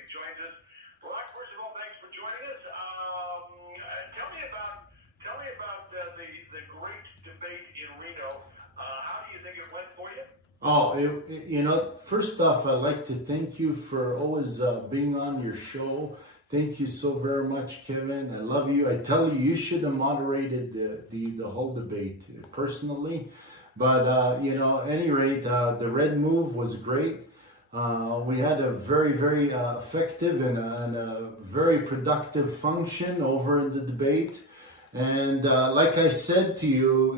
he joins us. Barak, first of all, thanks for joining us. Tell me about the great debate in Reno. How do you think it went for you? Oh, first off, I'd like to thank you for always being on your show. Thank you so very much, Kevin. I love you. I tell you, you should have moderated the whole debate personally. But, at any rate, the red move was great. We had a very, very effective and a very productive function over in the debate. And like I said to you,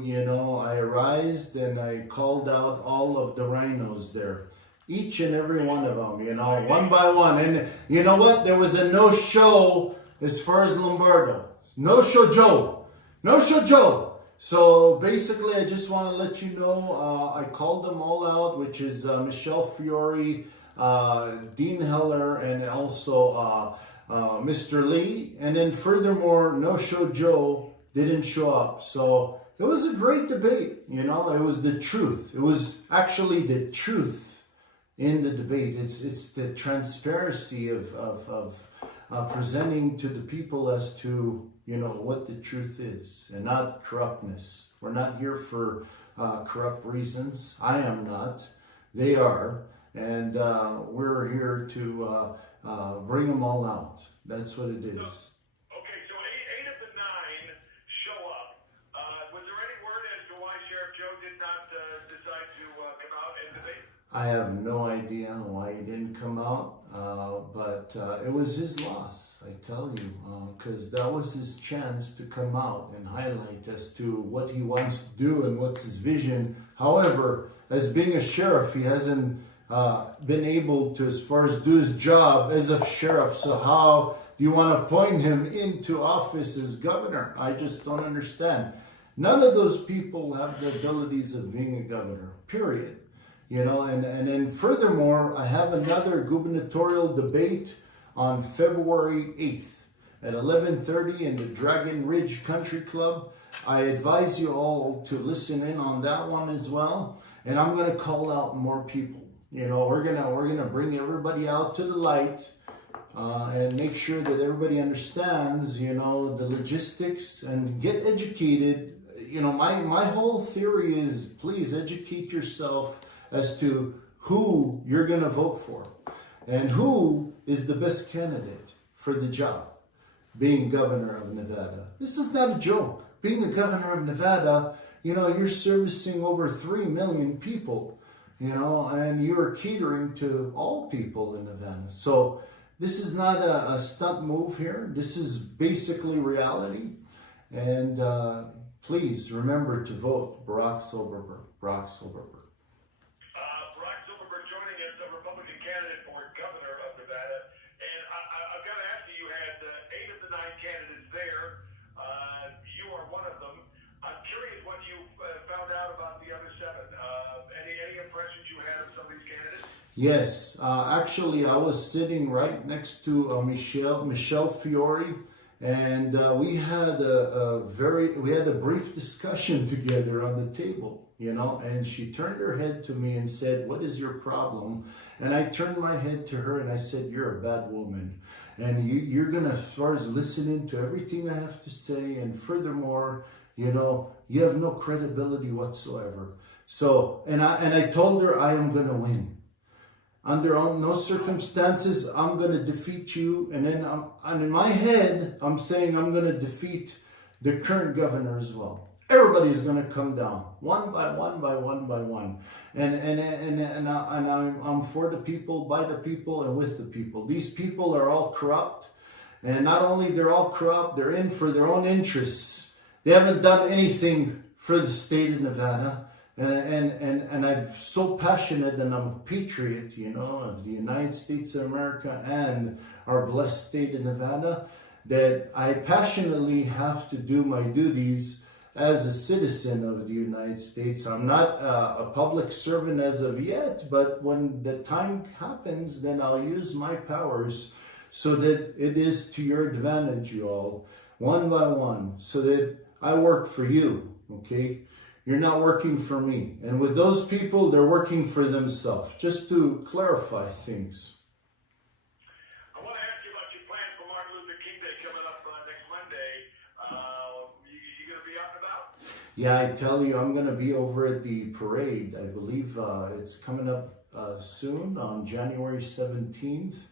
I arose and I called out all of the rhinos there. Each and every one of them, one by one. And you know what? There was a no-show as far as Lombardo. No-show Joe. No-show Joe. So basically, I just want to let you know, I called them all out, which is Michelle Fiore, Dean Heller, and also Mr. Lee. And then furthermore, No-Show Joe didn't show up. So it was a great debate. It was the truth. It was actually the truth in the debate. It's the transparency of presenting to the people as to what the truth is, and not corruptness. We're not here for corrupt reasons. I am not. They are, and we're here to bring them all out. That's what it is. Okay, so eight of the nine show up. Was there any word as to why Sheriff Joe did not decide to come out and debate? I have no idea why he didn't come out, but it was his loss, I tell you, because that was his chance to come out and highlight as to what he wants to do and what's his vision. However, as being a sheriff, he hasn't been able to, as far as do his job as a sheriff. So how do you want to appoint him into office as governor? I just don't understand. None of those people have the abilities of being a governor, period. And then furthermore, I have another gubernatorial debate on February 8th at 11:30 in the Dragon Ridge Country Club. I advise you all to listen in on that one as well. And I'm going to call out more people. We're gonna bring everybody out to the light and make sure that everybody understands, the logistics and get educated. My whole theory is, please educate yourself as to who you're going to vote for and who is the best candidate for the job, being governor of Nevada. This is not a joke. Being the governor of Nevada, you're servicing over 3 million people, and you're catering to all people in Nevada. So this is not a stunt move here. This is basically reality. And please remember to vote Barak Zilberberg. Barak Zilberberg. Candidate for governor of Nevada, and I've got to ask you, you had 8 of the 9 candidates there. You are one of them. I'm curious what you found out about the other 7. Any impressions you had of some of these candidates? Yes, actually, I was sitting right next to Michelle Fiore, and we had a brief discussion together on the table. And she turned her head to me and said, "What is your problem?" And I turned my head to her and I said, "You're a bad woman. And you're going to, as far as listening to everything I have to say. And furthermore, you have no credibility whatsoever." So, and I told her I am going to win. Under no circumstances, I'm going to defeat you. And then in my head, I'm saying I'm going to defeat the current governor as well. Everybody's going to come down one by one, and I'm for the people, by the people, and with the people. These people are all corrupt, and not only they're all corrupt, they're in for their own interests. They haven't done anything for the state of Nevada, and I'm so passionate, and I'm a patriot, of the United States of America and our blessed state of Nevada, that I passionately have to do my duties as a citizen of the United States. I'm not a public servant as of yet, but when the time happens, then I'll use my powers so that it is to your advantage, you all, one by one, so that I work for you, okay? You're not working for me. And with those people, they're working for themselves, just to clarify things. coming up next Monday. You going to be out and about? Yeah, I tell you, I'm going to be over at the parade. I believe it's coming up soon on January 17th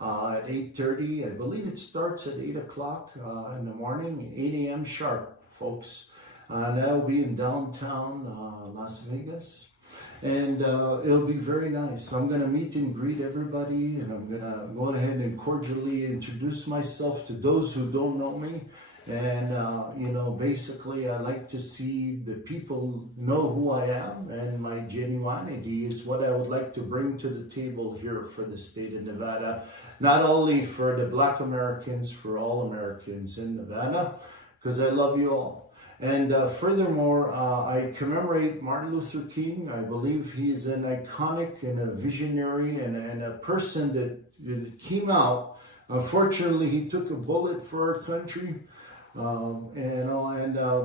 at 8:30. I believe it starts at 8 o'clock in the morning, 8 a.m. sharp, folks. And that'll be in downtown Las Vegas. And it'll be very nice. I'm going to meet and greet everybody, and I'm going to go ahead and cordially introduce myself to those who don't know me. And, basically I like to see the people know who I am, and my genuinity is what I would like to bring to the table here for the state of Nevada. Not only for the Black Americans, for all Americans in Nevada, because I love you all. And furthermore, I commemorate Martin Luther King. I believe he is an iconic and a visionary and a person that came out. Unfortunately, he took a bullet for our country.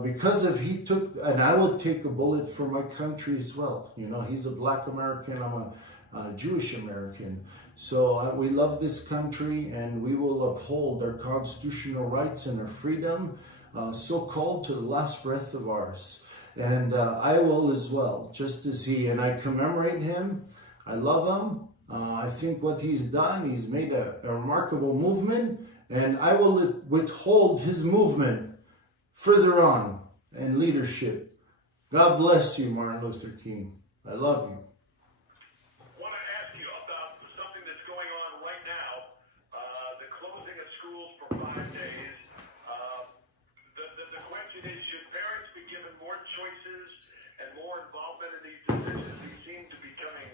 Because of he took, and I would take a bullet for my country as well. He's a Black American, I'm a Jewish American. So we love this country, and we will uphold our constitutional rights and our freedom, so-called, to the last breath of ours. And I will as well, just as he. And I commemorate him. I love him. I think what he's done, he's made a remarkable movement. And I will withhold his movement further on in leadership. God bless you, Martin Luther King. I love you. I want to ask you about something that's going on right now, the closing of schools for 5 days. The question is, should parents be given more choices and more involvement in these decisions? These seem to be coming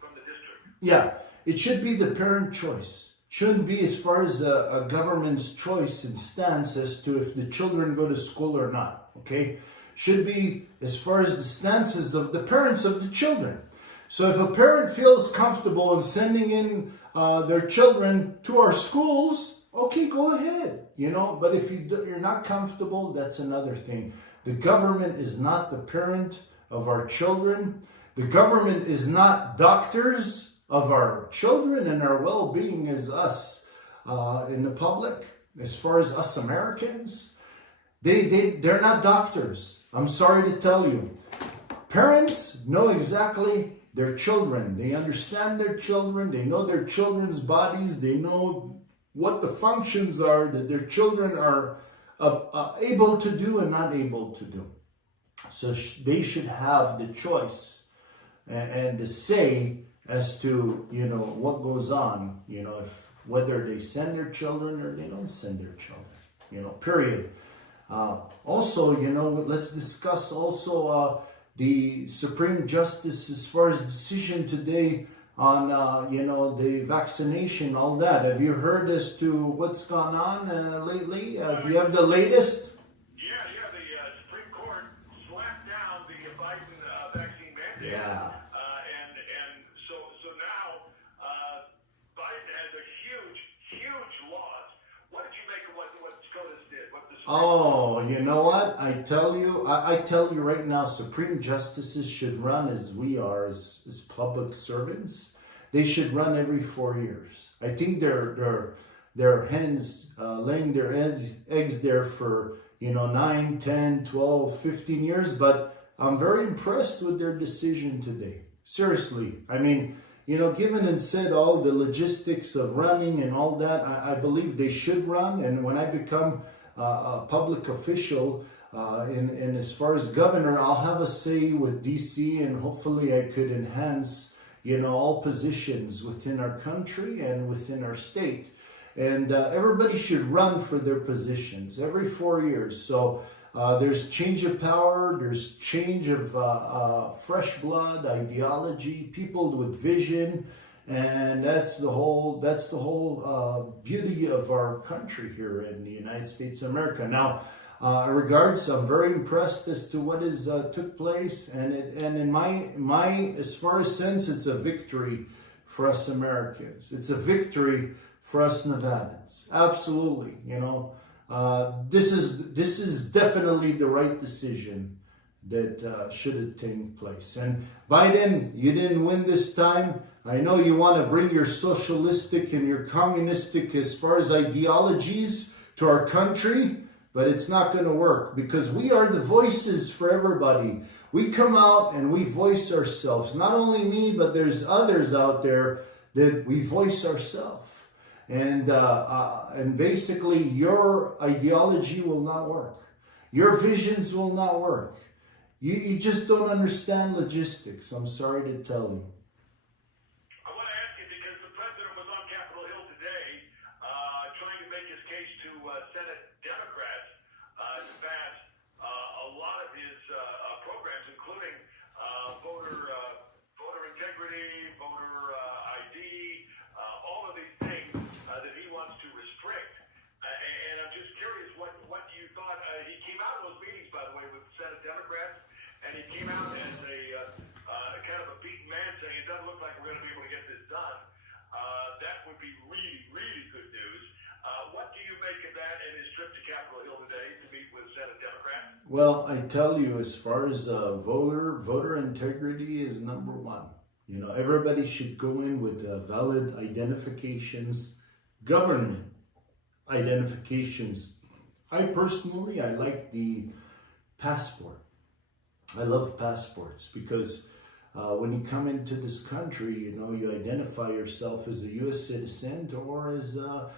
from the district. Yeah, it should be the parent choice. Shouldn't be as far as a government's choice and stance as to if the children go to school or not, okay? Should be as far as the stances of the parents of the children. So if a parent feels comfortable in sending in their children to our schools, okay, go ahead, But if you're not comfortable, that's another thing. The government is not the parent of our children. The government is not doctors of our children, and our well-being as us in the public, as far as us Americans. They're not doctors. I'm sorry to tell you. Parents know exactly their children. They understand their children. They know their children's bodies. They know what the functions are that their children are able to do and not able to do. So they should have the choice and the say as to, what goes on, whether they send their children or they don't send their children, period. Also, let's discuss also the Supreme Justice as far as decision today on, the vaccination, all that. Have you heard as to what's gone on lately? Do you have the latest? Yeah, the Supreme Court slapped down the Biden vaccine mandate. Yeah. So now Biden has a huge loss. What did you make of what SCOTUS did? Oh, you know what? I tell you right now, Supreme Justices should run as we are, as public servants. They should run every 4 years. I think they're hens laying their eggs there for 9, 10, 12, 15 years. But I'm very impressed with their decision today. Seriously, I mean, given and said all the logistics of running and all that, I believe they should run. And when I become a public official, and as far as governor, I'll have a say with DC, and hopefully I could enhance, all positions within our country and within our state. And everybody should run for their positions every 4 years. So there's change of power, there's change of fresh blood, ideology, people with vision, and that's the whole beauty of our country here in the United States of America. Now, in regards, I'm very impressed as to what is took place, and in my as far as sense, it's a victory for us Americans. It's a victory for us Nevadans. Absolutely, this is definitely the right decision that should have taken place. And Biden, you didn't win this time. I know you want to bring your socialistic and your communistic as far as ideologies to our country, but it's not going to work because we are the voices for everybody. We come out and we voice ourselves. Not only me, but there's others out there that we voice ourselves. And basically your ideology will not work. Your visions will not work. You just don't understand logistics. I'm sorry to tell you. I want to ask you because the president was on Capitol Hill today trying to make his case to Senate Democrats to pass a lot of his programs, including voter integrity, voter ID, all of these things that he wants to restrict. And I'm just curious what you thought. He came out of those meetings, by the way, with Senate Democrats, and he came out as a kind of a beaten man saying it doesn't look like we're going to be able to get this done. That would be really, really good news. What do you make of that and his trip to Capitol Hill today to meet with Senate Democrats? Well, I tell you, as far as voter integrity is number one. You know, everybody should go in with valid identifications, government identifications. I personally, I like the passport. I love passports because when you come into this country, you know, you identify yourself as a U.S. citizen or as a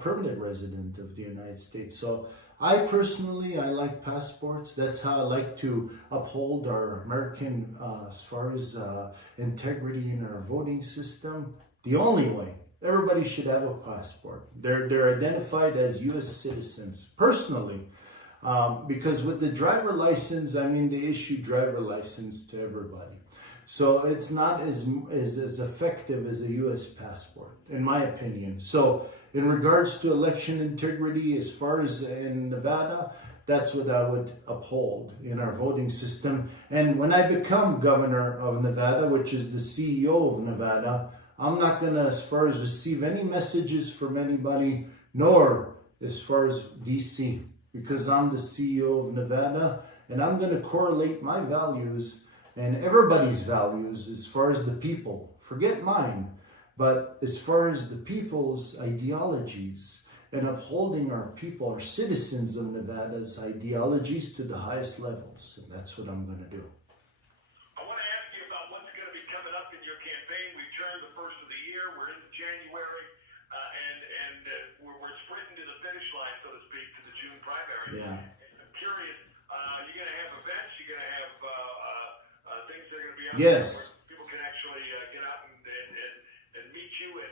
permanent resident of the United States. So I personally, I like passports. That's how I like to uphold our American, as far as integrity in our voting system. The only way, everybody should have a passport. They're identified as U.S. citizens. Personally, because with the driver license, I mean, they issue driver license to everybody. So it's not as effective as a U.S. passport, in my opinion. So in regards to election integrity, as far as in Nevada, that's what I would uphold in our voting system. And when I become governor of Nevada, which is the CEO of Nevada, I'm not going to, as far as receive any messages from anybody, nor as far as DC, because I'm the CEO of Nevada, and I'm going to correlate my values and everybody's values as far as the people. Forget mine, but as far as the people's ideologies and upholding our people, our citizens of Nevada's ideologies to the highest levels. And that's what I'm going to do. I want to ask you about what's going to be coming up in your campaign. We've turned the first of the year. We're into January, and we're sprinting to the finish line, so to speak, to the June primary. Yeah. I'm curious, you're going to have events, you're going to have things that are going to be out Yes. there where people can actually get out and meet you and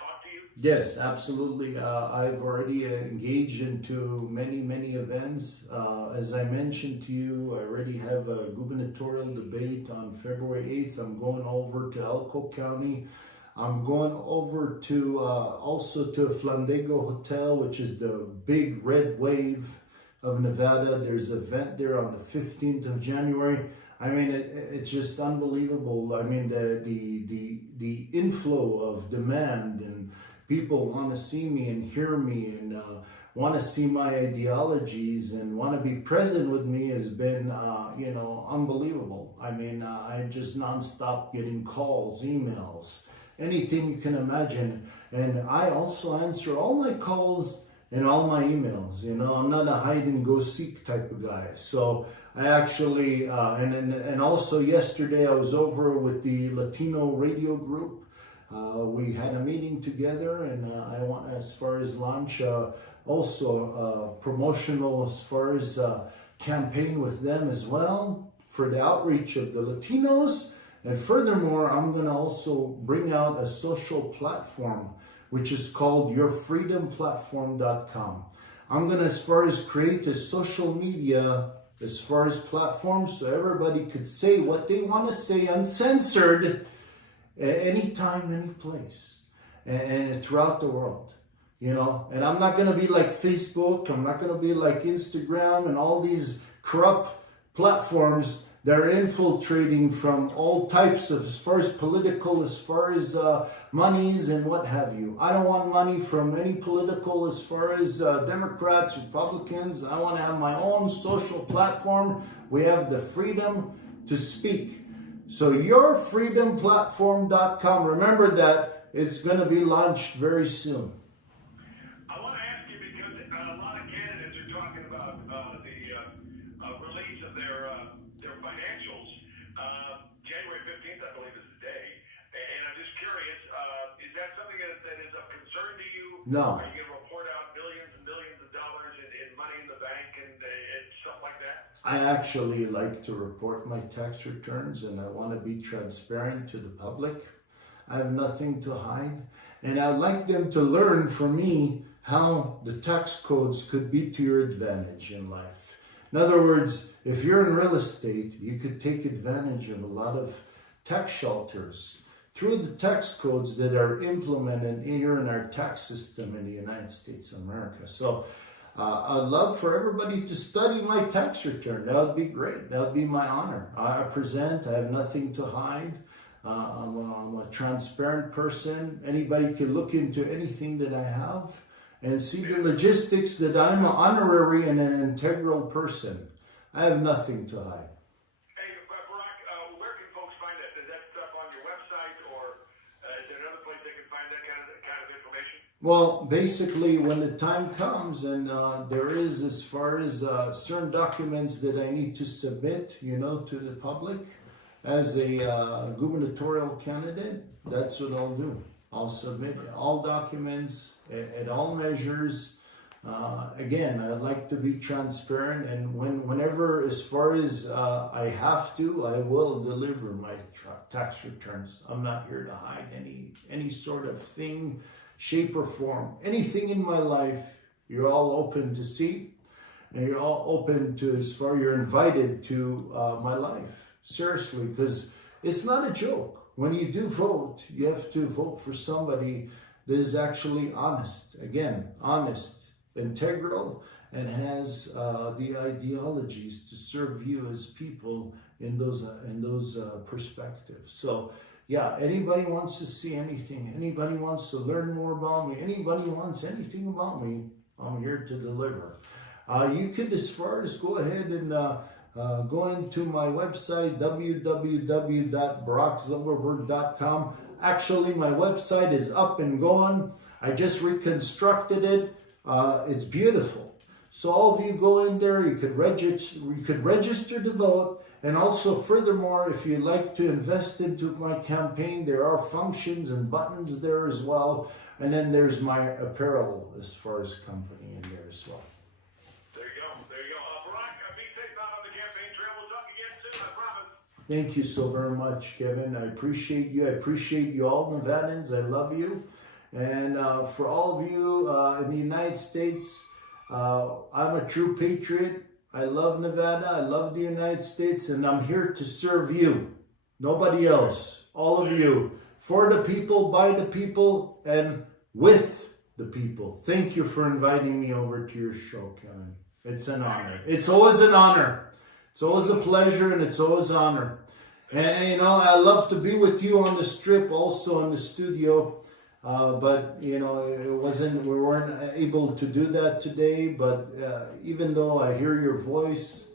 talk to you? Yes, absolutely. I've already engaged into many events. As I mentioned to you, I already have a gubernatorial debate on February 8th. I'm going over to Elko County. I'm going over to also to Flamingo Hotel, which is the big red wave of Nevada. There's an event there on the 15th of January. I mean, it's just unbelievable. I mean, the inflow of demand, and people want to see me and hear me and want to see my ideologies and want to be present with me has been, unbelievable. I mean, I just nonstop getting calls, emails, anything you can imagine. And I also answer all my calls and all my emails. You know, I'm not a hide and go seek type of guy. So I actually, and also yesterday I was over with the Latino radio group. We had a meeting together, and I want, as far as launch, also promotional, as far as campaign with them as well for the outreach of the Latinos. And furthermore, I'm going to also bring out a social platform, which is called yourfreedomplatform.com. I'm going to, as far as create a social media, as far as platforms, so everybody could say what they want to say uncensored anytime, any place, and throughout the world, you know. And I'm not going to be like Facebook. I'm not going to be like Instagram and all these corrupt platforms that are infiltrating from all types of, as far as political, as far as monies and what have you. I don't want money from any political, as far as Democrats, Republicans. I want to have my own social platform. We have the freedom to speak. So yourfreedomplatform.com. Remember that it's going to be launched very soon. I want to ask you because a lot of candidates are talking about the release of their financials. January 15th, I believe, is the day. And I'm just curious, is that something that is of concern to you? No. Are you going to report out millions and millions of dollars in money in the bank and stuff like that? I actually like to report my tax returns, and I want to be transparent to the public. I have nothing to hide, and I'd like them to learn from me how the tax codes could be to your advantage in life. In other words, if you're in real estate, you could take advantage of a lot of tax shelters through the tax codes that are implemented here in our tax system in the United States of America. So I'd love for everybody to study my tax return. That would be great. That would be my honor. I present. I have nothing to hide. I'm a transparent person. Anybody can look into anything that I have and see the logistics that I'm an honorary and an integral person. I have nothing to hide. Hey, Barak, where can folks find that? Is that stuff on your website, or is there another place they can find that kind of information? Well, basically, when the time comes, and there is, as far as certain documents that I need to submit, to the public as a gubernatorial candidate, that's what I'll do. I'll submit all documents at all measures. Again, I'd like to be transparent, and whenever, as far as I have to, I will deliver my tax returns. I'm not here to hide any sort of thing, shape or form. Anything in my life, you're all open to see, and you're all open to, you're invited to my life. Seriously, because it's not a joke. When you do vote, you have to vote for somebody that is actually honest. Again, honest, integral, and has the ideologies to serve you as people in those perspectives. So, yeah, anybody wants to see anything, anybody wants to learn more about me, anybody wants anything about me, I'm here to deliver. You could, as far as, go ahead and go into my website, www.barackzilberberg.com. Actually, my website is up and going. I just reconstructed it. It's beautiful. So all of you go in there, you could register to vote. And also, furthermore, if you'd like to invest into my campaign, there are functions and buttons there as well. And then there's my apparel as far as company in there as well. There you go. Barak, be safe out on the campaign trail. We'll talk again soon, I promise. Thank you so very much, Kevin. I appreciate you. I appreciate you all, Nevadans. I love you. And for all of you in the United States, I'm a true patriot. I love Nevada. I love the United States. And I'm here to serve you. Nobody else. All of you. For the people, by the people, and with the people. Thank you for inviting me over to your show, Kevin. It's an honor. It's always an honor. It's always a pleasure, and it's always an honor. And, I love to be with you on the strip, also in the studio. But, we weren't able to do that today. But even though I hear your voice,